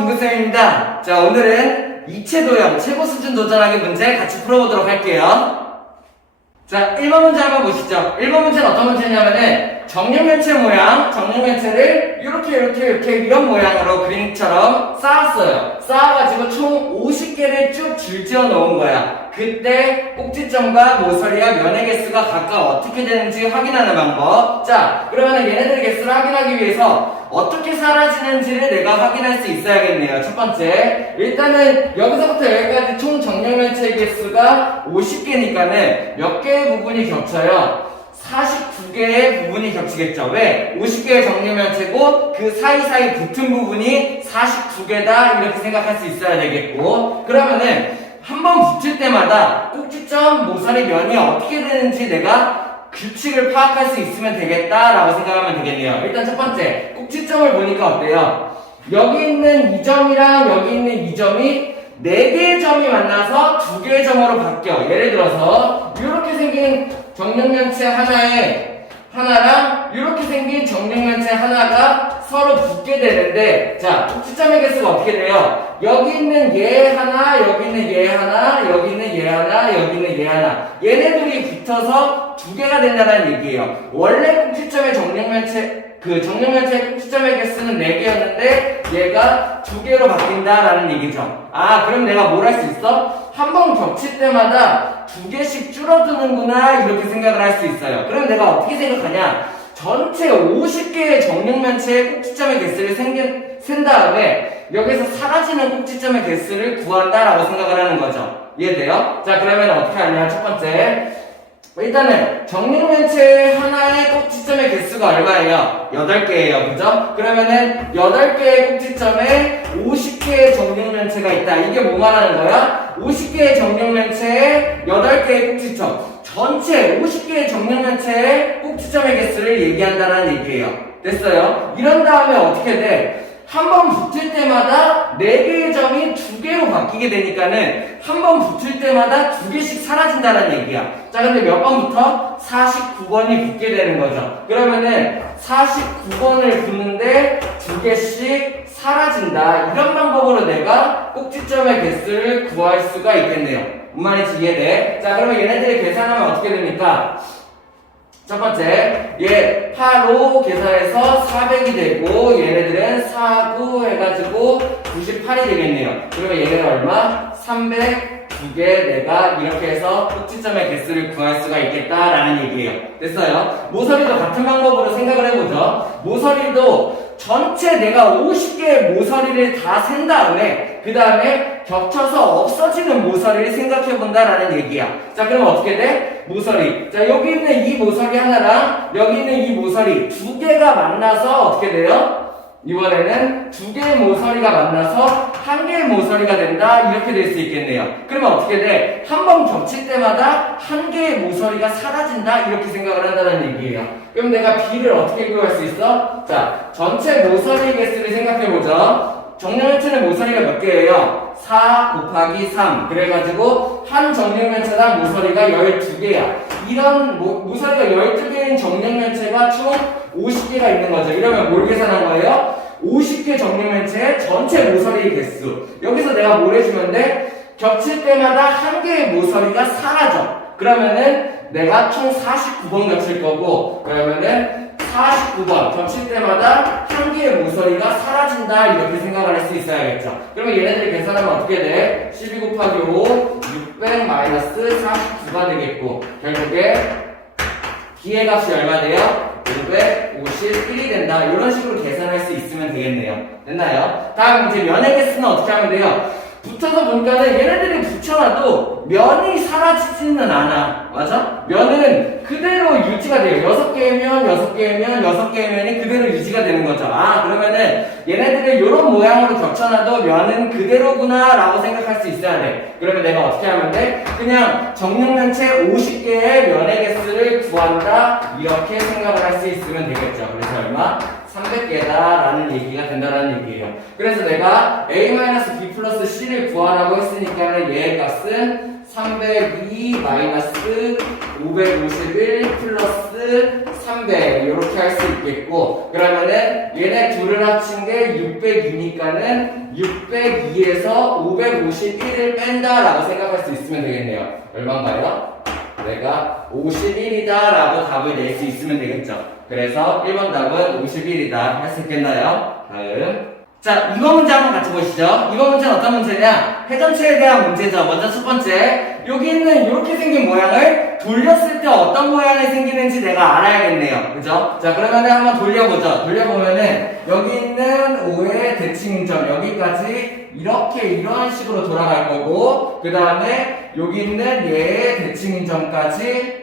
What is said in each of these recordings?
김구쌤입니다. 자, 오늘은 이체도형 최고 수준 도전하기 문제 같이 풀어보도록 할게요. 자, 1번 문제 한번 보시죠. 1번 문제는 어떤 문제냐면은 정육면체 모양, 정육면체를 이렇게 이런 모양으로 그림처럼 쌓았어요. 쌓아가지고 총 50개를 쭉 줄지어 놓은 거야. 그때 꼭지점과 모서리와 면의 개수가 각각 어떻게 되는지 확인하는 방법. 자, 그러면 얘네들의 개수를 확인하기 위해서 어떻게 사라지는지를 내가 확인할 수 있어야겠네요. 첫 번째, 일단은 여기서부터 여기까지 총 정육면체 개수가 50개니까는 몇 개의 부분이 겹쳐요? 49개의 부분이 겹치겠죠. 왜? 50개의 정육면체고 그 사이사이 붙은 부분이 49개다 이렇게 생각할 수 있어야 되겠고, 그러면은 한 번 붙을 때마다 꼭지점, 모서리, 면이 어떻게 되는지 내가 규칙을 파악할 수 있으면 되겠다라고 생각하면 되겠네요. 일단 첫 번째, 꼭지점을 보니까 어때요? 여기 있는 이 점이랑 여기 있는 이 점이 4개의 점이 만나서 2개의 점으로 바뀌어. 예를 들어서 이렇게 생긴 정육면체 하나랑 이렇게 생긴 정육면체 하나가 서로 붙게 되는데, 자, 꼭지점의 개수가 어떻게 돼요? 여기 있는 얘 하나, 여기 있는 얘 하나, 여기 있는 얘 하나, 여기 있는 얘 하나, 얘네들이 붙어서 2개가 된다는 얘기예요. 원래 꼭지점의 정육면체 꼭지점의 개수는 4개였는데 얘가 2개로 바뀐다라는 얘기죠. 아, 그럼 내가 뭘 할 수 있어? 한 번 겹칠 때마다 2개씩 줄어드는구나 이렇게 생각을 할 수 있어요. 그럼 내가 어떻게 생각하냐? 전체 50개의 정육면체의 꼭지점의 개수를 센 다음에 여기서 사라지는 꼭지점의 개수를 구한다라고 생각을 하는 거죠. 이해돼요? 자, 그러면 어떻게 하냐? 첫 번째, 일단은 정육면체 하나의 꼭지점의 개수가 얼마예요? 8개예요. 그죠? 그러면은 8개의 꼭지점에 50개의 정육면체가 있다. 이게 뭐 말하는 거야? 50개의 정육면체에 8개의 꼭지점, 전체 50개의 정육면체의 꼭지점의 개수를 얘기한다는 얘기예요. 됐어요? 이런 다음에 어떻게 돼? 한 번 붙을 때마다 4개의 점이 2개로 바뀌게 되니까는 한 번 붙을 때마다 2개씩 사라진다는 얘기야. 자, 근데 몇 번부터? 49번이 붙게 되는 거죠. 그러면은 49번을 붙는데 2개씩 사라진다. 이런 방법으로 내가 꼭지점의 개수를 구할 수가 있겠네요. 뭔 말인지 이해돼? 자, 그러면 얘네들이 계산하면 어떻게 됩니까? 첫 번째, 얘 8, 5 계산해서 400이 되고, 얘네들은 4, 9 해가지고 98이 되겠네요. 그러면 얘네는 얼마? 302개 내가 이렇게 해서 꼭지점의 개수를 구할 수가 있겠다라는 얘기예요. 됐어요? 모서리도 같은 방법으로 생각을 해보죠. 모서리도 전체 내가 50개의 모서리를 다 센 다음에 그 다음에 겹쳐서 없어지는 모서리를 생각해 본다라는 얘기야. 자, 그럼 어떻게 돼? 모서리. 자, 여기 있는 이 모서리 하나랑 여기 있는 이 모서리 2개가 만나서 어떻게 돼요? 이번에는 2개의 모서리가 만나서 1개의 모서리가 된다. 이렇게 될 수 있겠네요. 그러면 어떻게 돼? 한 번 겹칠 때마다 1개의 모서리가 사라진다. 이렇게 생각을 한다는 얘기예요. 그럼 내가 B를 어떻게 구할 수 있어? 자, 전체 모서리 개수를 생각해보죠. 정육면체는 모서리가 몇 개예요? 4 곱하기 3. 그래가지고 한 정육면체당 모서리가 12개야. 이런 모서리가 12개인 정육면체가 총 50개가 있는 거죠. 이러면 뭘 계산한 거예요? 50개 정육면체의 전체 모서리의 개수. 여기서 내가 뭘 해주면 돼? 겹칠 때마다 한 개의 모서리가 사라져. 그러면은 내가 총 49번 겹칠 거고, 그러면은 49번 겹칠 때마다 한 개의 모서리가 사라진다 이렇게 생각을 할 수 있어야겠죠. 그러면 얘네들이 계산하면 어떻게 돼? 12 곱하기 5 600 마이너스 49가 되겠고, 결국에 B의 값이 얼마 돼요? 551이 된다. 이런 식으로 계산할 수 있으면 되겠네요. 됐나요? 다음 이제 면의 개수는 어떻게 하면 돼요? 붙어서 보니까는 얘네들이 붙여놔도 면이 사라지지는 않아. 맞아? 면은 그대로 유지가 돼요. 6개면 6개면 6개의 면이 그대로 유지가 되는 거죠. 아, 그러면은 얘네들을 이런 모양으로 겹쳐놔도 면은 그대로구나 라고 생각할 수 있어야 돼. 그러면 내가 어떻게 하면 돼? 그냥 정육면체 50개의 면의 개수를 구한다 이렇게 생각을 할 수 있으면 되겠죠. 그래서 얼마? 300개다라는 얘기가 된다라는 얘기예요. 그래서 내가 A-B 플러스 C를 구하라고 했으니까 얘의 값은 302 마이너스 551 플러스 300 이렇게 할 수 있겠고, 그러면은 얘네 둘을 합친 게 602니까는 602에서 551을 뺀다라고 생각할 수 있으면 되겠네요. 얼마인가요? 내가 51이다 라고 답을 낼 수 있으면 되겠죠. 그래서 1번 답은 51이다 할 수 있겠나요? 다음. 자, 이거 문제 한번 같이 보시죠. 이거 문제는 어떤 문제냐? 회전체에 대한 문제죠. 먼저 첫 번째, 여기 있는 이렇게 생긴 모양을 돌렸을 때 어떤 모양이 생기는지 내가 알아야겠네요. 그죠? 자, 그러면 한번 돌려보죠. 돌려보면은 여기 있는 5의 대칭점 여기까지 이렇게 이런 식으로 돌아갈 거고, 그 다음에 여기 있는 얘의 대칭점까지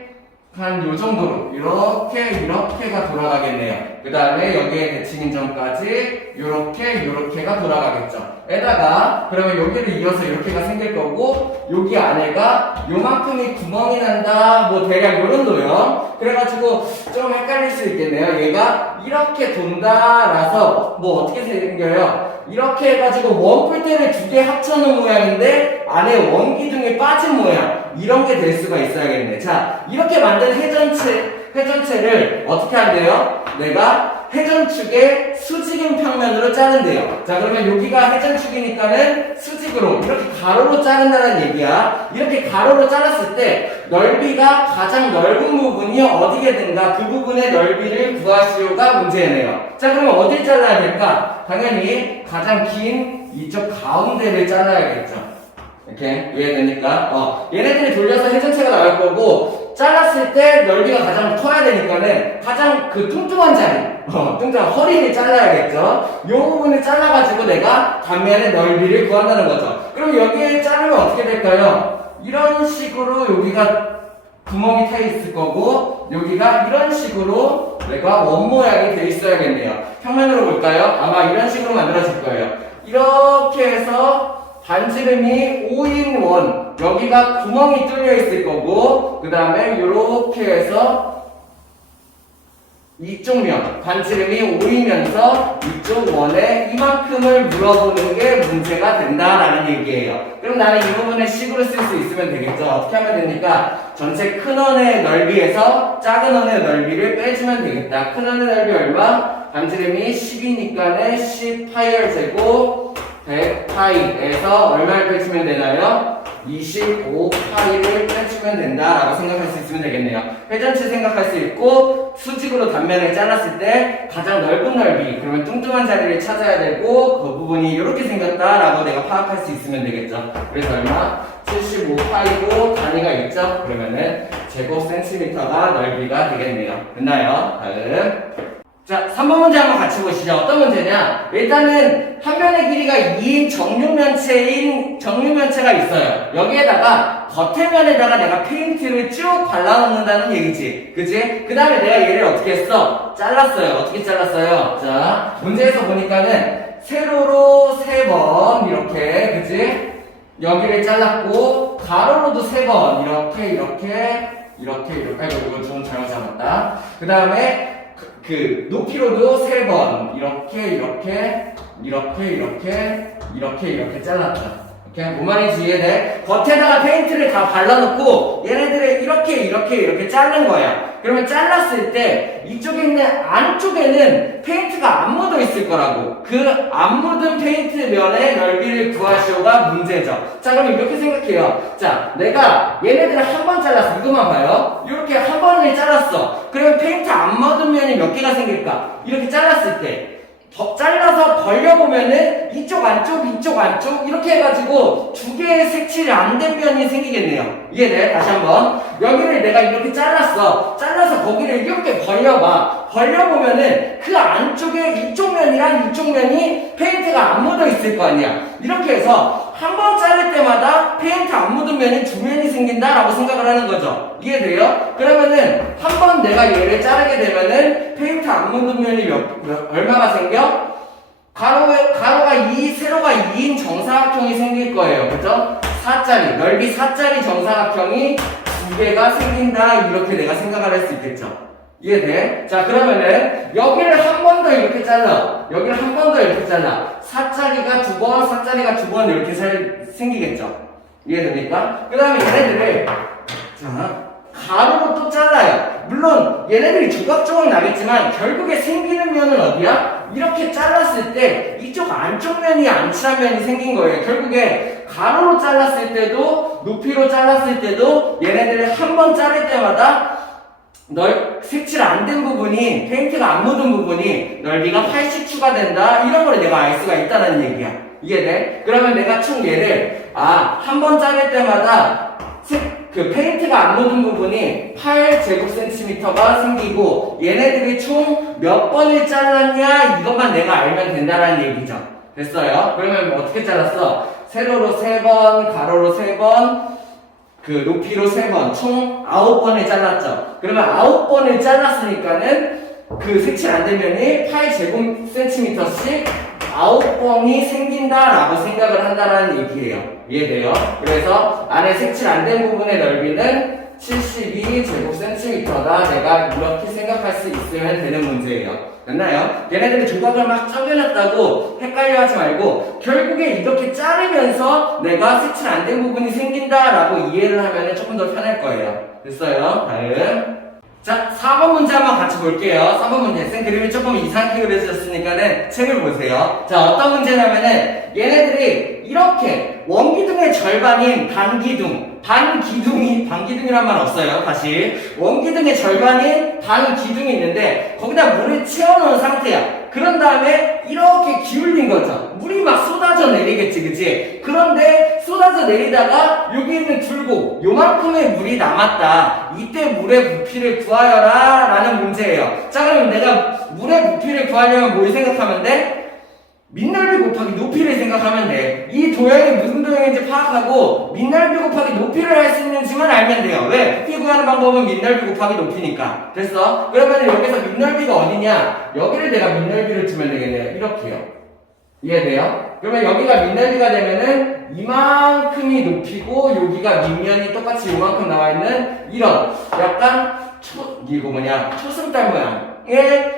한 요 정도로 이렇게가 돌아가겠네요. 그 다음에 여기에 대칭인점까지 요렇게가 돌아가겠죠. 에다가 그러면 여기를 이어서 이렇게가 생길 거고, 여기 안에가 요만큼이 구멍이 난다, 뭐 대략 요런 도요. 그래가지고 좀 헷갈릴 수 있겠네요. 얘가 이렇게 돈다라서 뭐 어떻게 생겨요? 이렇게 해가지고 원뿔대를 두 개 합쳐놓은 모양인데 안에 원기둥이 빠진 모양, 이런 게 될 수가 있어야겠네. 자, 이렇게 만든 회전체를 어떻게 한대요? 내가 회전축의 수직인 평면으로 자른대요. 자, 그러면 여기가 회전축이니까는 수직으로 이렇게 가로로 자른다는 얘기야. 이렇게 가로로 잘랐을 때 넓이가 가장 넓은 부분이 어디게든가 그 부분의 넓이를 구하시오가 문제네요. 자, 그러면 어딜 잘라야 될까? 당연히 가장 긴 이쪽 가운데를 잘라야겠죠. 이렇게 이해되니까 얘네들이 돌려서 회전체가 나올 거고, 잘랐을 때 넓이가 가장 커야 되니까는 가장 그 뚱뚱한 자리, 뚱뚱한 허리를 잘라야겠죠. 요 부분을 잘라가지고 내가 단면의 넓이를 구한다는 거죠. 그럼 여기에 자르면 어떻게 될까요? 이런 식으로 여기가 구멍이 타 있을 거고, 여기가 이런 식으로 내가 원 모양이 돼 있어야겠네요. 평면으로 볼까요? 아마 이런 식으로 만들어질 거예요. 이렇게 해서 반지름이 5인1, 여기가 구멍이 뚫려 있을 거고, 그 다음에 이렇게 해서 이쪽 면, 반지름이 5이면서 이쪽 원에 이만큼을 물어보는 게 문제가 된다라는 얘기예요. 그럼 나는 이 부분을 식으로 쓸 수 있으면 되겠죠. 어떻게 하면 됩니까? 전체 큰 원의 넓이에서 작은 원의 넓이를 빼주면 되겠다. 큰 원의 넓이 얼마? 반지름이 10이니까는 10파이R 제곱 100파이에서 얼마를 빼주면 되나요? 25파이를 빼주면 된다라고 생각할 수 있으면 되겠네요. 회전체 생각할 수 있고, 수직으로 단면을 잘랐을 때 가장 넓은 넓이, 그러면 뚱뚱한 자리를 찾아야 되고, 그 부분이 이렇게 생겼다라고 내가 파악할 수 있으면 되겠죠. 그래서 얼마? 75파이고 단위가 있죠? 그러면은 제곱 센티미터가 넓이가 되겠네요. 됐나요? 다음. 자, 3번 문제 한번 같이 보시죠. 어떤 문제냐? 일단은 한 면의 길이가 2인 정육면체가 있어요. 여기에다가 겉에 면에다가 내가 페인트를 쭉 발라놓는다는 얘기지. 그치? 그 다음에 내가 얘를 어떻게 했어? 잘랐어요. 어떻게 잘랐어요? 자, 문제에서 보니까는 세로로 3번 이렇게, 그치? 여기를 잘랐고, 가로로도 3번 이렇게 아이고 이거 좀 잘못 잡았다. 그 다음에 그 높이로도 3번 이렇게 잘랐다. 오케이? 뭔 말인지 이해돼? 겉에다가 페인트를 다 발라놓고 얘네들을 이렇게 자른 거야. 그러면 잘랐을 때 이쪽에 있는 안쪽에는 페인트가 안 묻어 있을 거라고. 그 안 묻은 페인트 면의 넓이를 구하시오가 문제죠. 자, 그럼 이렇게 생각해요. 자, 내가 얘네들을 한 번 잘랐어. 이거만 봐요. 이렇게 한 번을 잘랐어. 그러면 페인트 안 묻은 면이 몇 개가 생길까? 이렇게 잘랐을 때 잘라서 벌려보면은 이쪽 안쪽 이렇게 해가지고 두 개의 색칠이 안 된 면이 생기겠네요. 이해돼? 다시 한번. 여기를 내가 이렇게 잘라서 거기를 이렇게 벌려보면은 그 안쪽에 이쪽 면이랑 이쪽 면이 페인트가 안 묻어 있을 거 아니야. 이렇게 해서 한 번 자를 때마다 페인트 안 묻은 면이 두 면이 생긴다라고 생각을 하는 거죠. 이해돼요? 그러면은 한 번 내가 얘를 자르게 되면은 페인트 안 묻은 면이 얼마가 생겨? 가로가 2, 세로가 2인 정사각형이 생길 거예요. 그죠? 4짜리, 넓이 4짜리 정사각형이 두 개가 생긴다. 이렇게 내가 생각을 할 수 있겠죠. 이해돼? 자, 그러면은 여기를 한 번 더 이렇게 잘라. 여기를 한 번 더 이렇게 잘라. 4짜리가 두 번, 4짜리가 두 번 이렇게 생기겠죠. 이해됩니까? 그 다음에 얘네들을 자 가로로 또 잘라요. 물론 얘네들이 조각조각 나겠지만 결국에 생기는 면은 어디야? 이렇게 잘랐을 때 이쪽 안쪽 면이 안 친한 면이 생긴 거예요. 결국에 가로로 잘랐을 때도 높이로 잘랐을 때도 얘네들을 한 번 자를 때마다 색칠 안 된 부분이 페인트가 안 묻은 부분이 넓이가 80 추가된다 이런 걸 내가 알 수가 있다는 얘기야. 이해돼? 그러면 내가 총 얘를 한 번 자를 때마다 그 페인트가 안 묻은 부분이 8제곱센티미터가 생기고 얘네들이 총 몇 번을 잘랐냐 이것만 내가 알면 된다는 얘기죠. 됐어요? 그러면 어떻게 잘랐어? 세로로 3번, 가로로 3번, 그 높이로 3번, 총 9번을 잘랐죠. 그러면 9번을 잘랐으니까는 그 색칠 안 되면이 8제곱센티미터씩 9번이 생긴다라고 생각을 한다는 얘기예요. 이해돼요? 그래서 안에 색칠 안 된 부분의 넓이는 72제곱센티미터다. 내가 이렇게 생각할 수 있으면 되는 문제예요. 됐나요? 얘네들이 조각을 막 쪼개놨다고 헷갈려 하지 말고 결국에 이렇게 자르면서 내가 색칠 안 된 부분이 생긴다라고 이해를 하면 조금 더 편할 거예요. 됐어요? 다음. 자, 4번 문제 한번 같이 볼게요. 4번 문제. 쌤 그림이 조금 이상하게 그려졌으니까는 책을 보세요. 자, 어떤 문제냐면은 얘네들이 이렇게 원기둥의 절반인 반기둥이란 말 없어요. 다시. 원기둥의 절반인 반기둥이 있는데 거기다 물을 채워놓은 상태야. 그런 다음에 이렇게 기울인 거죠. 물이 막 쏟아져 내리겠지, 그치? 그런데 쏟아져 내리다가 여기 있는 굴곡, 요만큼의 물이 남았다. 이때 물의 부피를 구하여라 라는 문제예요. 자, 그럼 내가 물의 부피를 구하려면 뭘 생각하면 돼? 밑넓이 곱하기 높이를 생각하면 돼. 이 도형이 무슨 도형인지 파악하고 밑넓이 곱하기 높이를 할 수 있는지만 알면 돼요. 왜? 부피 구하는 방법은 밑넓이 곱하기 높이니까. 됐어? 그러면 여기서 밑넓이가 어디냐? 여기를 내가 밑넓이를 주면 되겠네요. 이렇게요. 이해돼요? 그러면 여기가 밑넓이가 되면은 이만큼이 높이고 여기가 밑면이 똑같이 이만큼 나와있는 이런 약간 초승달 모양의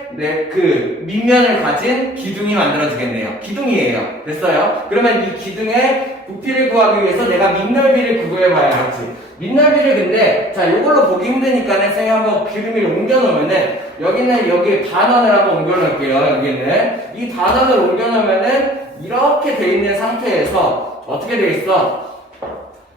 그 밑면을 가진 기둥이 만들어지겠네요. 기둥이에요. 됐어요? 그러면 이 기둥의 부피를 구하기 위해서 내가 밑넓이를 구해봐야겠지. 밑넓이를 근데 자 요걸로 보기 힘드니까는 쌤이 한번 그림을 옮겨놓으면은 여기 반원을 한번 옮겨놓을게요. 여기는 이 반원을 옮겨놓으면은 이렇게 돼 있는 상태에서 어떻게 돼 있어?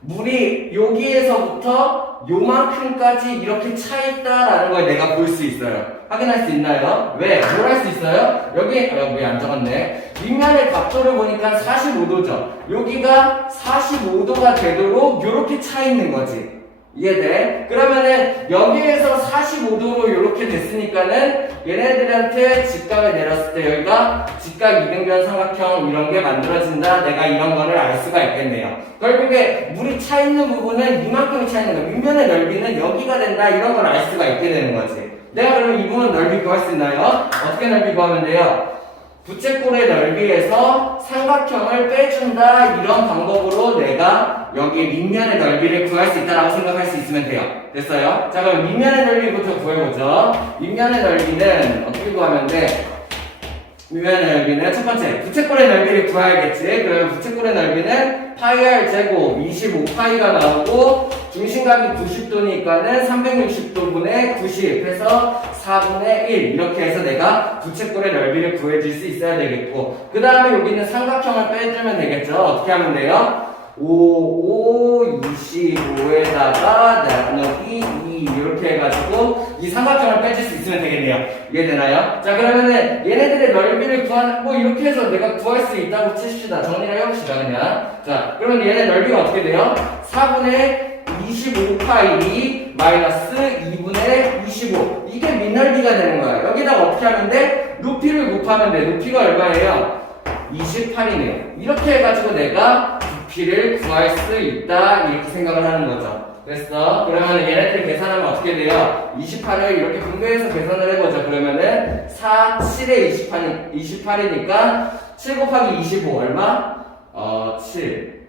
물이 여기에서부터 요만큼까지 이렇게 차 있다라는 걸 내가 볼 수 있어요. 확인할 수 있나요? 왜? 뭘 할 수 있어요? 여기 왜 안 적었네. 윗면의 각도를 보니까 45도죠. 여기가 45도가 되도록 이렇게 차 있는 거지. 이해돼? 그러면은 여기에서 45도로 이렇게 됐으니까는 얘네들한테 직각을 내렸을 때 여기가 직각 이등변 삼각형 이런 게 만들어진다. 내가 이런 거를 알 수가 있겠네요. 결국에 물이 차 있는 부분은 이만큼이 차 있는 거. 윗면의 넓이는 여기가 된다. 이런 걸 알 수가 있게 되는 거지. 내가 그러면 이 부분 넓이 구할 수 있나요? 어떻게 넓이 구하면 돼요? 부채꼴의 넓이에서 삼각형을 빼준다 이런 방법으로 내가 여기 밑면의 넓이를 구할 수 있다라고 생각할 수 있으면 돼요. 됐어요? 자 그럼 밑면의 넓이부터 구해보죠. 밑면의 넓이는 어떻게 구하면 돼? 밑면의 넓이는 첫 번째 부채꼴의 넓이를 구해야겠지. 그러면 부채꼴의 넓이는 파이 r 제곱 25파이가 나오고 중심각이 90도니까는 360도분의 90 해서 4분의 1 이렇게 해서 내가 부채꼴의 넓이를 구해줄 수 있어야 되겠고 그 다음에 여기 있는 삼각형을 빼주면 되겠죠. 어떻게 하면 돼요? 5, 25에다가 나누기 2 이렇게 해가지고 이 삼각형을 빼줄 수 있으면 되겠네요. 이해되나요? 자 그러면은 얘네들의 넓이를 구하는 뭐 이렇게 해서 내가 구할 수 있다고 칩시다. 정리를 해봅시다 그냥. 자 그러면 얘네 넓이가 어떻게 돼요? 4분의 25파이 마이너스 2분의 25 이게 밑넓이가 되는 거야. 여기다가 어떻게 하면 돼? 높이를 곱하면 돼. 높이가 얼마예요? 28이네요. 이렇게 해가지고 내가 부피를 구할 수 있다 이렇게 생각을 하는 거죠. 됐어? 그러면 얘네들 계산하면 어떻게 돼요? 28을 이렇게 분배해서 계산을 해보죠. 그러면은 4, 7에 28이니까 7 곱하기 25 얼마? 7,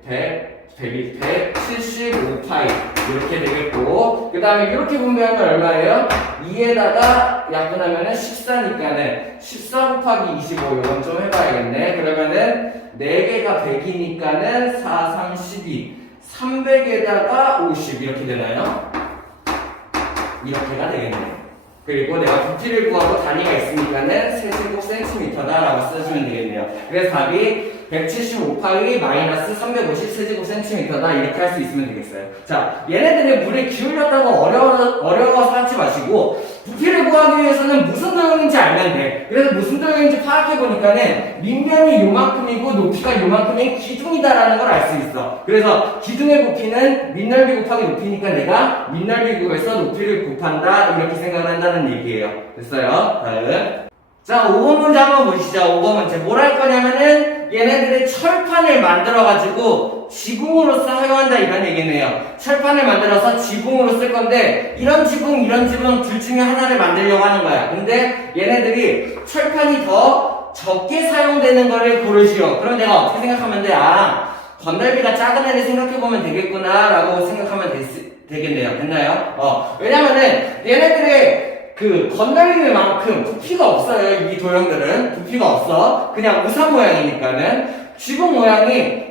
175파이 이렇게 되겠고 그 다음에 이렇게 분배하면 얼마예요? 2에다가 약분하면은 14니까는 14 곱하기 25 이건 좀 해봐야겠네. 그러면은 4개가 100이니까는 4, 3, 12 300에다가 50 이렇게 되나요? 이렇게가 되겠네요. 그리고 내가 부피를 구하고 단위가 있으니까는 세제곱센티미터다라고 써주면 되겠네요. 그래서 답이 175 파이 마이너스 350 세제곱센티미터다 이렇게 할 수 있으면 되겠어요. 자, 얘네들이 물에 기울였다고 어려워서 하지 마시고 부피를 구하기 위해서는 무슨 도형인지 알면 돼. 그래서 무슨 도형인지 파악해 보니까는 밑면이 요만큼이고 높이가 요만큼인 기둥이다라는 걸 알 수 있어. 그래서 기둥의 부피는 밑넓이 곱하기 높이니까 내가 밑넓이 곱해서 높이를 곱한다 이렇게 생각을 한다는 얘기예요. 됐어요? 다음. 자, 5번 문제 한번 보시죠. 5번 문제. 뭘 할 거냐면은 얘네들이 철판을 만들어가지고 지붕으로 사용한다 이런 얘기네요. 철판을 만들어서 지붕으로 쓸 건데 이런 지붕 둘 중에 하나를 만들려고 하는 거야. 근데 얘네들이 철판이 더 적게 사용되는 거를 고르시오. 그럼 내가 어떻게 생각하면 돼? 아, 건널비가 작은 애를 생각해보면 되겠구나 라고 생각하면 되겠네요. 됐나요? 왜냐면은 얘네들의 그 건널비만큼 부피가 없어요. 이 도형들은 부피가 없어. 그냥 우산 모양이니까는 지붕 모양이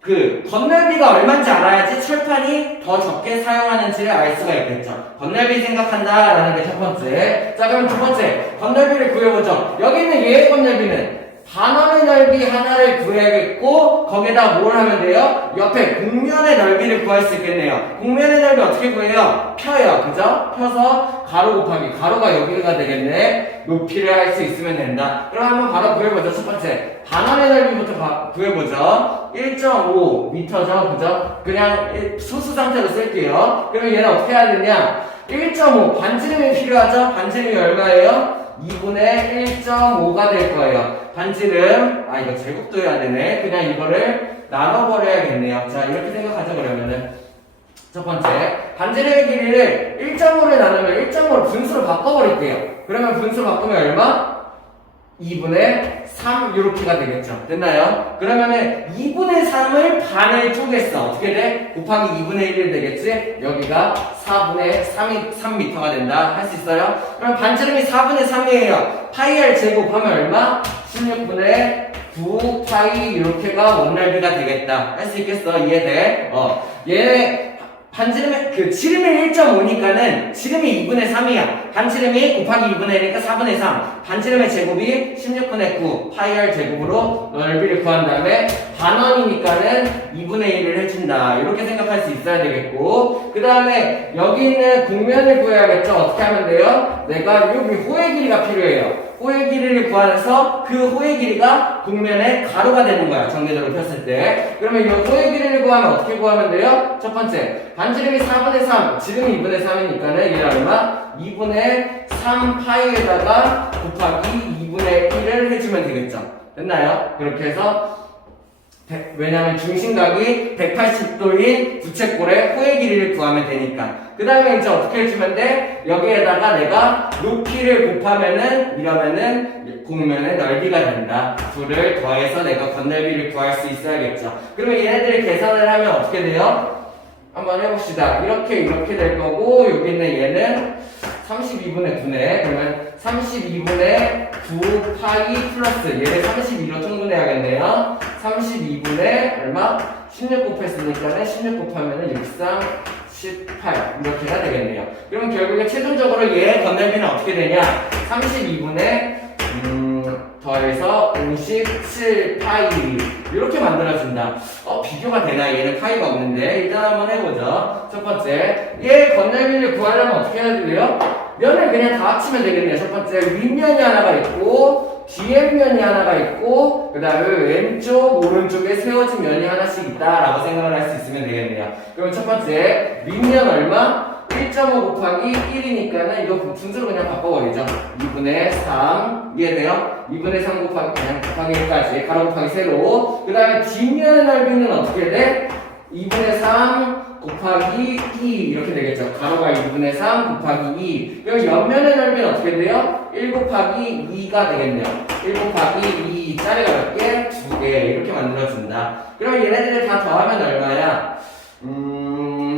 그 건널비가 얼마인지 알아야지 철판이 더 적게 사용하는지를 알 수가 있겠죠. 건널비 생각한다라는 게 첫 번째. 자, 그럼 두 번째 건널비를 구해보죠. 여기 있는 얘의 건널비는 반원의 넓이 하나를 구해야겠고 거기에다 뭘 하면 돼요? 옆에 곡면의 넓이를 구할 수 있겠네요. 곡면의 넓이 어떻게 구해요? 펴요. 그죠? 펴서 가로 곱하기 가로가 여기가 되겠네. 높이를 할 수 있으면 된다. 그럼 한번 바로 구해보죠. 첫 번째 반원의 넓이부터 구해보죠. 1.5m죠. 그죠? 그냥 소수 상태로 쓸게요. 그러면 얘는 어떻게 해야 되냐? 1.5 반지름이 필요하죠? 반지름이 얼마예요? 2분의 1.5가 될 거예요. 반지름, 이거 제곱도 해야 되네. 그냥 이거를 나눠버려야겠네요. 자, 이렇게 생각하죠, 그러면은. 첫 번째, 반지름의 길이를 1.5를 나누면 1.5를 분수로 바꿔버릴게요. 그러면 분수로 바꾸면 얼마? 2분의 3 이렇게가 되겠죠. 됐나요? 그러면은 2분의 3을 반을 쪼갰어. 어떻게 돼? 곱하기 2분의 1이 되겠지? 여기가 4분의 3m가 된다. 할 수 있어요? 그럼 반지름이 4분의 3이에요. 파이 r 제곱하면 얼마? 16분의 9 파이 이렇게가 원넓이가 되겠다. 할 수 있겠어? 이해돼? 얘 반지름의 지름이 1.5니까는 지름이 2분의 3이야. 반지름이 곱하기 2분의 1이니까 4분의 3. 반지름의 제곱이 16분의 9 파이 r 제곱으로 넓이를 구한 다음에 반원이니까는 2분의 1을 해준다. 이렇게 생각할 수 있어야 되겠고, 그 다음에 여기 있는 곡면을 구해야겠죠. 어떻게 하면 돼요? 내가 여기 호의 길이가 필요해요. 호의 길이를 구해서 그 호의 길이가 곡면의 가로가 되는 거야. 정면으로 폈을 때. 그러면 이 호의 길이를 구하면 어떻게 구하면 돼요? 첫 번째, 반지름이 4분의 3, 지름이 2분의 3이니까는 얘는 얼마? 2분의 3 파이에다가 곱하기 2분의 1을 해주면 되겠죠. 됐나요? 그렇게 해서 왜냐면 중심각이 180도인 부채꼴의 호의 길이를 구하면 되니까. 그 다음에 이제 어떻게 해주면 돼? 여기에다가 내가 높이를 곱하면은 이러면은 곡면의 넓이가 된다. 둘을 더해서 내가 건넓이를 구할 수 있어야겠죠. 그러면 얘네들을 계산을 하면 어떻게 돼요? 한번 해봅시다. 이렇게 될 거고, 여기 있는 얘는 32분의 9네. 그러면 32분의 9 파이 플러스 얘를 32로 통분해야겠네요. 32분의 얼마? 16 곱했으니까는 16 곱하면은 63, 18 이렇게가 되겠네요. 그럼 결국에 최종적으로 얘의 건널비는 어떻게 되냐? 32분의 더해서 57 파이 이렇게 만들어준다. 비교가 되나? 얘는 파이가 없는데 일단 한번 해보죠. 첫 번째, 얘의 건널비를 구하려면 어떻게 해야 돼요? 면을 그냥 다 합치면 되겠네요. 첫 번째, 윗면이 하나가 있고 뒤에면이 하나가 있고 그 다음에 왼쪽 오른쪽에 세워진 면이 하나씩 있다라고 생각을 할 수 있으면 되겠네요. 그럼 첫 번째, 윗면 얼마? 1.5 곱하기 1이니까는 이거 분수로 그냥 바꿔버리죠. 2분의 3 이해돼요? 2분의 3 곱하기 그냥 곱하기 1까지 가로 곱하기 세로. 그 다음에 뒷면의 넓이는 어떻게 돼? 2분의 3 곱하기 2 이렇게 되겠죠. 가로가 2분의 3 곱하기 2. 그럼 옆면의 넓이는 어떻게 돼요? 1 곱하기 2가 되겠네요. 1 곱하기 2 짜리가 몇 개? 2개 이렇게 만들어준다. 그럼 얘네들을 다 더하면 얼마야?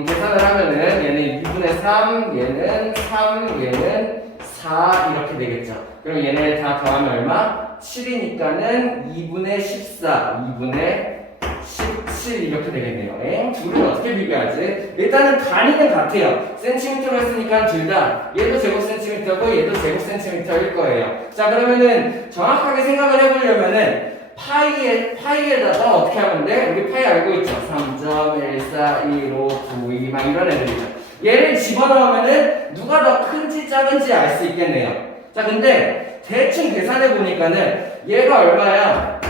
계산을 하면은 얘는 2분의 3, 얘는 3, 얘는 4 이렇게 되겠죠. 그럼 얘네 다 더하면 얼마? 7이니까는 2분의 14, 2분의 17 7 이렇게 되겠네요. 둘을 어떻게 비교하지? 일단은 단위는 같아요. 센티미터로 했으니까 둘 다 얘도 제곱 센티미터고 얘도 제곱 센티미터일 거예요. 자, 그러면은 정확하게 생각을 해보려면은 파이에다가 어떻게 하면 돼? 우리 파이 알고 있죠? 3.141592 막 이런 애들이죠. 얘를 집어넣으면은 누가 더 큰지 작은지 알 수 있겠네요. 자, 근데 대충 계산해 보니까는 얘가 얼마야?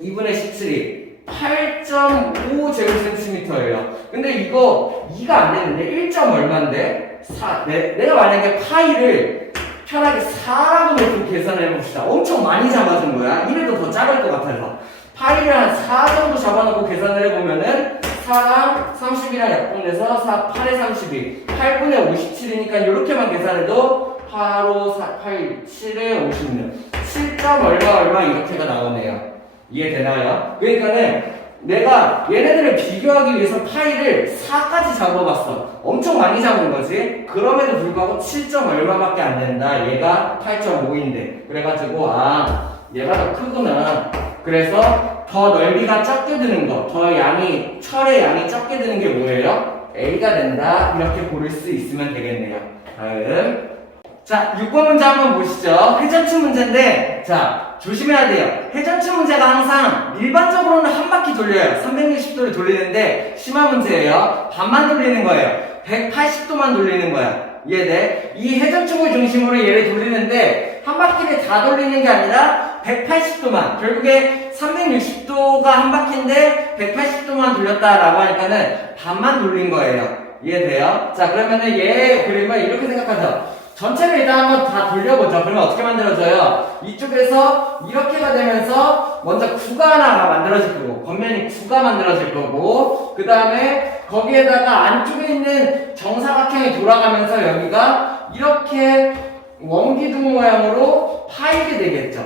2분의 17이 8.5 제곱센티미터예요. 근데 이거 2가 안 되는데 1. 얼마인데? 4. 내가 만약에 파이를 편하게 4라고 이렇게 계산해 봅시다. 엄청 많이 잡아준 거야. 이래도 더 작을 것 같아서. 파이를 한 4 정도 잡아놓고 계산을 해보면은 4랑 30이랑 약분해서 4, 8에 32. 8분의 57이니까 이렇게만 계산해도 8, 5, 4, 8, 7에 56. 7. 얼마 이렇게가 나오네요. 이해되나요? 그러니까는 내가 얘네들을 비교하기 위해서 파이를 4까지 잡아봤어. 엄청 많이 잡은 거지. 그럼에도 불구하고 7. 얼마밖에 안 된다. 얘가 8.5인데. 그래가지고 얘가 더 크구나. 그래서 더 넓이가 적게 드는 거, 철의 양이 적게 드는 게 뭐예요? A가 된다. 이렇게 고를 수 있으면 되겠네요. 다음. 자, 6번 문제 한번 보시죠. 회전축 문제인데, 자, 조심해야 돼요. 회전축 문제가 항상 일반적으로는 한 바퀴 돌려요. 360도를 돌리는데, 심한 문제예요. 반만 돌리는 거예요. 180도만 돌리는 거야. 이해돼? 이 회전축을 중심으로 얘를 돌리는데, 한 바퀴를 다 돌리는 게 아니라, 180도만. 결국에 360도가 한 바퀴인데, 180도만 돌렸다라고 하니까는 반만 돌린 거예요. 이해돼요? 자, 그러면은 얘 그림을 이렇게 생각하죠. 전체를 일단 한번 다 돌려보죠. 그러면 어떻게 만들어져요? 이쪽에서 이렇게가 되면서 먼저 구가 하나가 만들어질 거고, 겉면이 구가 만들어질 거고, 그 다음에 거기에다가 안쪽에 있는 정사각형이 돌아가면서 여기가 이렇게 원기둥 모양으로 파이게 되겠죠.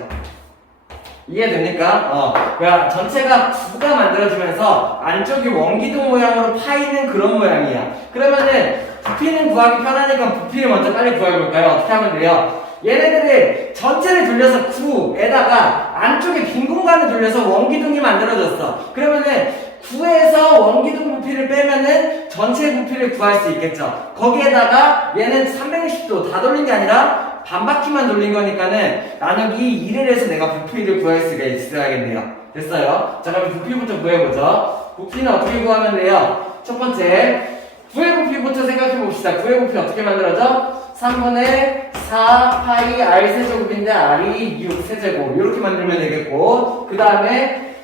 이해됩니까? 그러니까 전체가 구가 만들어지면서 안쪽이 원기둥 모양으로 파이는 그런 모양이야. 그러면은 부피는 구하기 편하니까 부피를 먼저 빨리 구해볼까요? 어떻게 하면 돼요? 얘네들을 전체를 돌려서 구에다가 안쪽에 빈 공간을 돌려서 원기둥이 만들어졌어. 그러면은 구에서 원기둥 부피를 빼면은 전체 부피를 구할 수 있겠죠. 거기에다가 얘는 360도 다 돌린 게 아니라 반 바퀴만 돌린 거니까는 나누기 1을 해서 내가 부피를 구할 수가 있어야겠네요. 됐어요? 자, 그럼 부피부터 구해보죠. 부피는 어떻게 구하면 돼요? 첫 번째, 구의 부피부터 생각해 봅시다. 구의 부피 어떻게 만들어져? 3분의 4 파이 r 세제곱인데 r이 6 세제곱 이렇게 만들면 되겠고, 그 다음에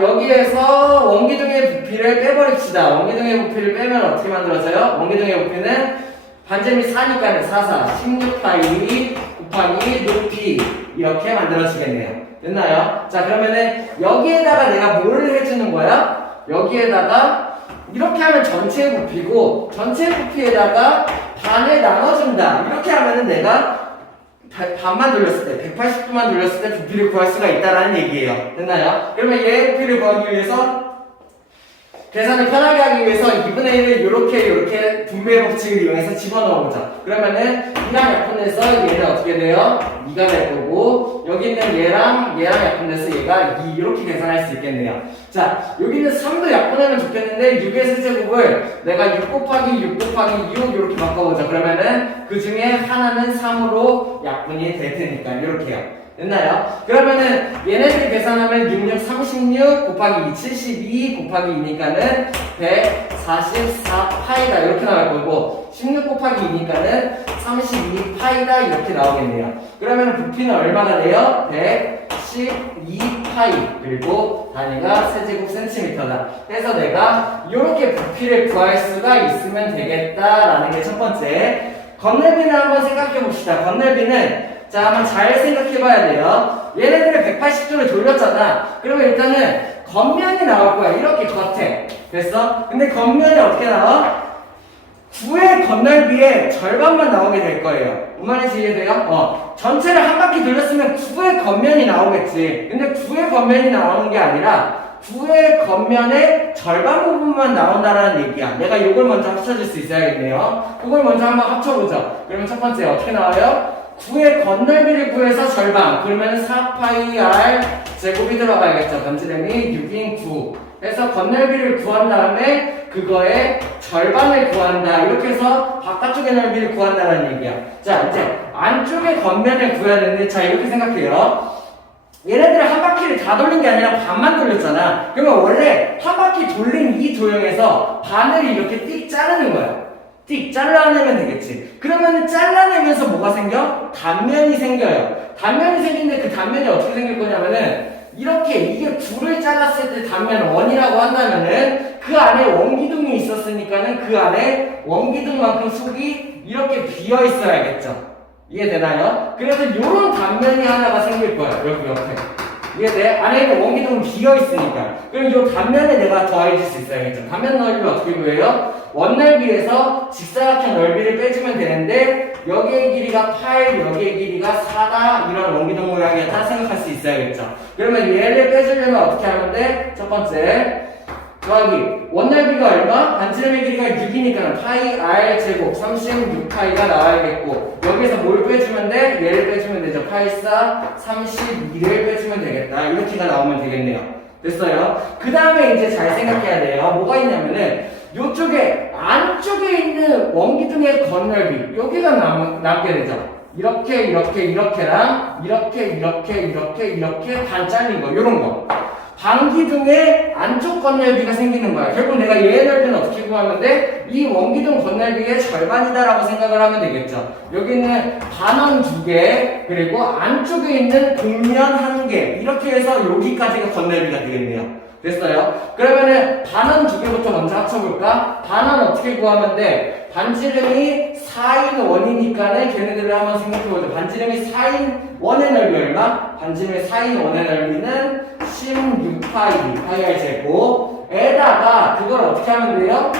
여기에서 원기둥의 부피를 빼버립시다. 원기둥의 부피를 빼면 어떻게 만들어져요? 원기둥의 부피는 반점이 4니까 16파이 곱하기 높이 이렇게 만들어지겠네요. 됐나요? 자, 그러면은 여기에다가 내가 뭐를 해주는 거야? 여기에다가 이렇게 하면 전체 부피고, 전체 부피에다가 반을 나눠준다. 이렇게 하면은 내가 반만 돌렸을 때, 180도만 돌렸을 때 부피를 구할 수가 있다라는 얘기예요. 됐나요? 그러면 얘 부피를 구하기 위해서, 계산을 편하게 하기 위해서 2분의 1을 요렇게 분배의 법칙을 이용해서 집어넣어보자. 그러면은 2랑 약분해서 얘는 어떻게 돼요? 2가 될 거고, 여기 있는 얘랑 약분해서 얘가 2 이렇게 계산할 수 있겠네요. 자, 여기 있는 3도 약분하면 좋겠는데 6의 세제곱을 내가 6 곱하기 6 곱하기 6 이렇게 바꿔보자. 그러면은 그 중에 하나는 3으로 약분이 될 테니까 이렇게요. 됐나요? 그러면은 얘네들 계산하면 66, 36 곱하기 2, 72 곱하기 2니까는 144 파이다 이렇게 나올 거고, 16 곱하기 2니까는 32 파이다 이렇게 나오겠네요. 그러면 부피는 얼마가 돼요? 112 파이, 그리고 단위가 세제곱 센티미터다. 그래서 내가 이렇게 부피를 구할 수가 있으면 되겠다라는 게 첫 번째. 건널비는 한번 생각해 봅시다. 건널비는 자, 한번 잘 생각해 봐야 돼요. 얘네들을 180도를 돌렸잖아. 그러면 일단은 겉면이 나올 거야. 이렇게 겉에. 됐어? 근데 겉면이 어떻게 나와? 구의 겉넓이의 절반만 나오게 될 거예요. 무슨 말인지 이해돼요? 전체를 한 바퀴 돌렸으면 구의 겉면이 나오겠지. 근데 구의 겉면이 나오는 게 아니라 구의 겉면의 절반 부분만 나온다는 얘기야. 내가 이걸 먼저 합쳐줄 수 있어야겠네요. 그걸 먼저 한번 합쳐보자. 그러면 첫 번째 어떻게 나와요? 9의 겉넓이를 구해서 절반. 그러면 4파이 r 제곱이 들어가야겠죠. 변질량이 6인 9 해서 건널비를 구한 다음에 그거의 절반을 구한다. 이렇게 해서 바깥쪽의 넓이를 구한다는 얘기야. 자, 이제 안쪽의 겉면을 구해야 되는데, 자, 이렇게 생각해요. 얘네들을 한 바퀴를 다 돌린 게 아니라 반만 돌렸잖아. 그러면 원래 한 바퀴 돌린 이 도형에서 반을 이렇게 띡 자르는 거야. 띡 잘라내면 되겠지. 그러면은 잘라내면서 뭐가 생겨? 단면이 생겨요. 단면이 생기는데 그 단면이 어떻게 생길 거냐면은 이렇게 이게 9를 잘랐을 때 단면 1이라고 한다면은 그 안에 원기둥이 있었으니까는 그 안에 원기둥만큼 속이 이렇게 비어 있어야겠죠. 이해되나요? 그래서 이런 단면이 하나가 생길 거야. 여기 옆에. 이해돼? 안에 있는 원기둥은 비어 있으니까. 그럼 이 단면에 내가 더해줄 수 있어야겠죠. 단면 넓이를 어떻게 구해요? 원넓이에서 직사각형 넓이를 빼주면 되는데 여기의 길이가 8, 여기의 길이가 4다. 이런 원기둥 모양이었다 생각할 수 있어야겠죠. 그러면 얘를 빼주려면 어떻게 하면 돼? 첫 번째. 더하기 원넓이가 얼마? 반지름의 길이가 6이니까 파이 r 제곱 36파이가 나와야겠고 여기서 뭘 빼주면 돼? 얘를 빼주면 되죠. 파이 4 32를 빼주면 되겠다. 이렇게가 나오면 되겠네요. 됐어요? 그 다음에 이제 잘 생각해야 돼요. 뭐가 있냐면은 요쪽에 안쪽에 있는 원기둥의 겉넓이 여기가 남게 되죠. 이렇게랑 이렇게 반 잘린 거 요런 거 반기둥의 안쪽 겉넓이가 생기는 거야. 결국 내가 얘의 넓이는 어떻게 구하면 돼? 이 원기둥 겉넓이의 절반이다라고 생각을 하면 되겠죠. 여기는 반원 2개 그리고 안쪽에 있는 곡면 1개 이렇게 해서 여기까지가 겉넓이가 되겠네요. 됐어요? 그러면은 반원 2개부터 먼저 합쳐볼까? 반원 어떻게 구하면 돼? 반지름이 4인 1이니까는 걔네들을 한번 생각해보자. 반지름이 4인 1의 넓이 얼마? 반지름이 4인 1의 넓이는 16파이, 파이r 제곱 에다가 그걸 어떻게 하면 돼요?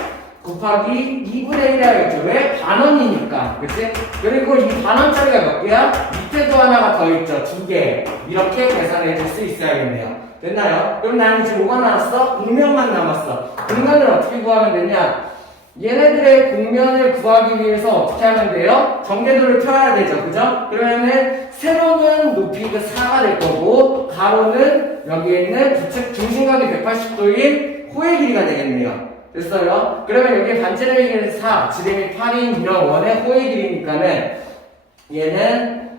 곱하기 2분의 1 해야겠죠. 왜? 반원이니까. 그치? 그리고 이 반원짜리가 몇 개야? 밑에도 하나가 더 있죠. 2개. 이렇게 계산해 줄 수 있어야겠네요. 됐나요? 그럼 나는 이제 뭐가 남았어? 곡면만 남았어. 곡면을 어떻게 구하면 되냐? 얘네들의 곡면을 구하기 위해서 어떻게 하면 돼요? 정계도를 펴야 되죠. 그죠? 그러면은 세로는 높이가 4가 될 거고 가로는 여기에 있는 부채 중심각이 180도인 호의 길이가 되겠네요. 됐어요? 그러면 여기 반지름의 길이는 4, 지름이 8인 이런 원의 호의 길이니까는 얘는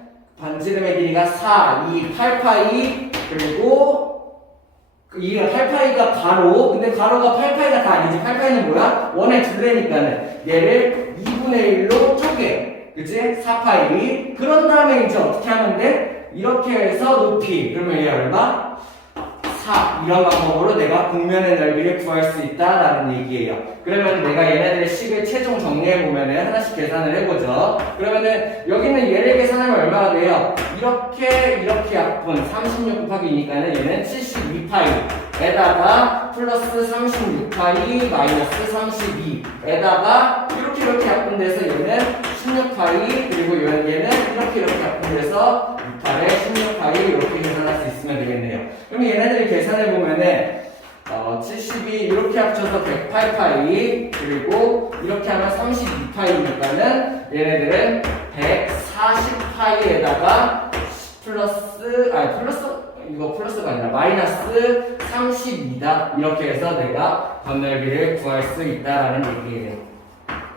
반지름의 길이가 4, 2, 8파이 그리고 이 8파이가 가로, 근데 가로가 8파이가 다 아니지. 8파이는 뭐야? 원의 둘레니까는 얘를 2분의 1로 쪼개. 그치? 4파이. 그런 다음에 이제 어떻게 하면 돼? 이렇게 해서 높이. 그러면 얘 얼마? 4. 이런 방법으로 내가 곡면의 넓이를 구할 수 있다라는 얘기예요. 그러면 내가 얘네들의 식을 최종 정리해보면은 하나씩 계산을 해보죠. 그러면은 여기는 얘를 계산하면 얼마가 돼요? 이렇게 약분 36 곱하기니까는 얘는 72파이에다가 플러스 36파이 마이너스 32에다가 이렇게 약분돼서 얘는 16파이 그리고 얘는 이렇게 약분돼서 6파에 16파이 이렇게 계산할 수 있으면 되겠네요. 그럼 얘네들이 계산해보면은 72 이렇게 합쳐서 108파이 그리고 이렇게 하면 32파이니까는 얘네들은 140파이에다가 이거 플러스가 아니라 마이너스 32다 이렇게 해서 내가 건넓이를 구할 수 있다라는 얘기예요.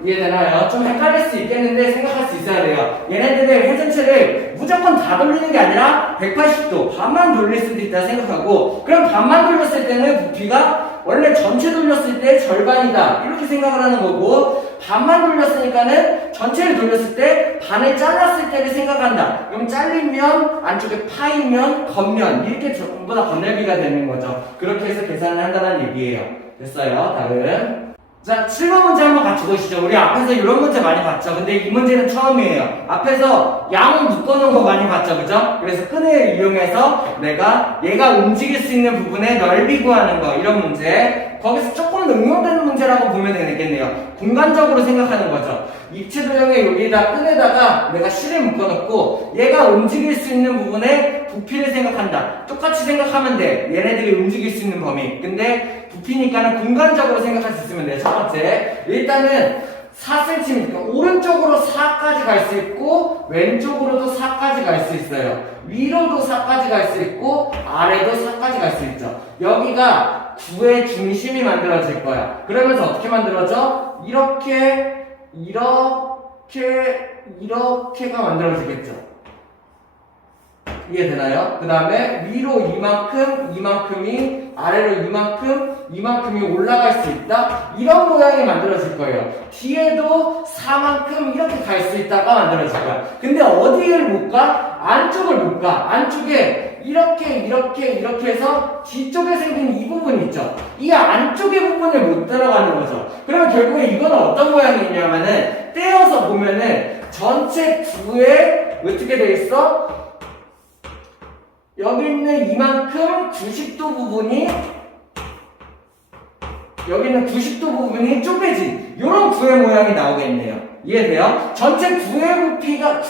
이해되나요? 좀 헷갈릴 수 있겠는데 생각할 수 있어야 돼요. 얘네들의 회전체를 무조건 다 돌리는 게 아니라 180도 반만 돌릴 수도 있다 생각하고 그럼 반만 돌렸을 때는 부피가 원래 전체 돌렸을 때 절반이다 이렇게 생각을 하는 거고 반만 돌렸으니까는 전체를 돌렸을 때 반을 잘랐을 때를 생각한다. 그럼 잘린 면 안쪽에 파이면 겉면 이렇게 전부 다 겉넓이가 되는 거죠. 그렇게 해서 계산을 한다는 얘기예요. 됐어요? 다음 자, 7번 문제 한번 같이 보시죠. 우리 앞에서 이런 문제 많이 봤죠. 근데 이 문제는 처음이에요. 앞에서 양을 묶어놓은 거 많이 봤죠. 그죠? 그래서 끈을 이용해서 내가 얘가 움직일 수 있는 부분의 넓이 구하는 거 이런 문제 거기서 조금 응용되는 문제라고 보면 되겠네요. 공간적으로 생각하는 거죠. 입체 도형의 여기다 끈에다가 내가 실을 묶어놓고 얘가 움직일 수 있는 부분에 부피를 생각한다. 똑같이 생각하면 돼. 얘네들이 움직일 수 있는 범위. 근데 부피니까는 공간적으로 생각할 수 있으면 돼요. 첫 번째 일단은 4cm니까 오른쪽으로 4까지 갈 수 있고 왼쪽으로도 4까지 갈 수 있어요. 위로도 4까지 갈 수 있고 아래도 4까지 갈 수 있죠. 여기가 구의 중심이 만들어질 거야. 그러면서 어떻게 만들어져? 이렇게가 만들어지겠죠. 이해되나요? 그 다음에 위로 이만큼이 아래로 이만큼이 올라갈 수 있다? 이런 모양이 만들어질 거예요. 뒤에도 4만큼 이렇게 갈 수 있다가 만들어질 거야. 근데 어디를 못 가? 안쪽을 못 가. 안쪽에 이렇게 해서 뒤쪽에 생긴 이 부분 있죠? 이 안쪽의 부분을 못 들어가는 거죠. 그러면 결국에 이거는 어떤 모양이 있냐면은 떼어서 보면은 전체 구에 어떻게 돼 있어? 여기 있는 이만큼 90도 부분이 여기 있는 90도 부분이 쪼개진 이런 구의 모양이 나오겠네요. 이해돼요? 전체 구의 부피가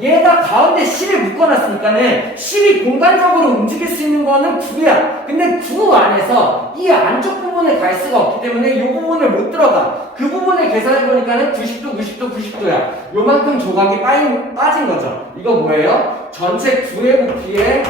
얘가 가운데 실을 묶어놨으니까는 실이 공간적으로 움직일 수 있는 거는 구야. 근데 구 안에서 이 안쪽 부분에 갈 수가 없기 때문에 이 부분을 못 들어가. 그 부분을 계산해보니까는 90도야. 요만큼 조각이 빠진 거죠. 이거 뭐예요? 전체 구의 부피의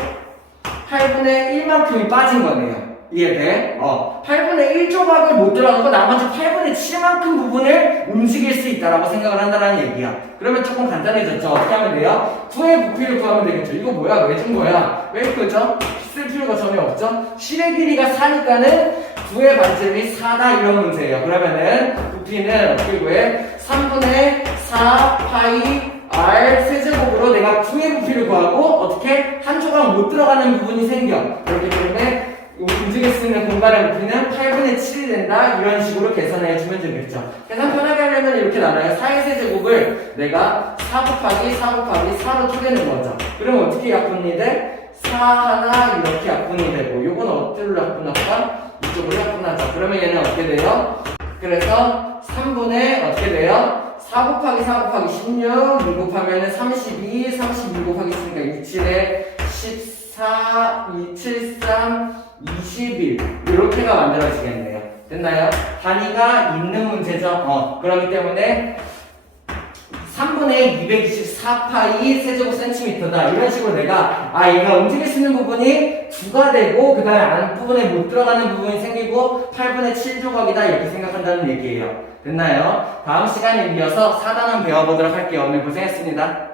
8분의 1만큼이 빠진 거네요. 이해돼? 8분의 1 조각을 못 들어가고 나머지 8분의 7만큼 부분을 움직일 수 있다라고 생각을 한다는 얘기야. 그러면 조금 간단해졌죠? 어떻게 하면 돼요? 구의 부피를 구하면 되겠죠. 이거 뭐야? 왜 준 거야? 왜 그죠? 쓸 필요가 전혀 없죠? 실의 길이가 4니까는 구의 반지름이 4다 이런 문제예요. 그러면은 부피는 어떻게 구해? 3분의 4 파이 R 세제곱으로 내가 구의 부피를 구하고 어떻게? 한 조각 못 들어가는 부분이 생겨. 그렇기 때문에 움직일 수 있는 공간의 부피는 8분의 7이 된다. 이런 식으로 계산해주면 되겠죠. 계산 편하게 하려면 이렇게 나눠요. 4의 세제곱을 내가 4 곱하기 4로 쪼개는 거죠. 그러면 어떻게 약분이 돼? 4 하나 이렇게 약분이 되고 요건 어디로 약분할까? 이쪽으로 약분하자. 그러면 얘는 어떻게 돼요? 그래서 3분의 어떻게 돼요? 4 곱하기 16 2 곱하면 32 곱하기 7이니까 27에 14 273 21 이렇게가 만들어지겠네요. 됐나요? 단위가 있는 문제죠. 그렇기 때문에 3분의 224파이 세제곱 센티미터다. 이런 식으로 내가 얘가 움직일 수 있는 부분이 2가 되고 그 다음에 안부분에 못 들어가는 부분이 생기고 8분의 7조각이다 이렇게 생각한다는 얘기예요. 됐나요? 다음 시간에 이어서 4단원 배워보도록 할게요. 오늘 고생했습니다.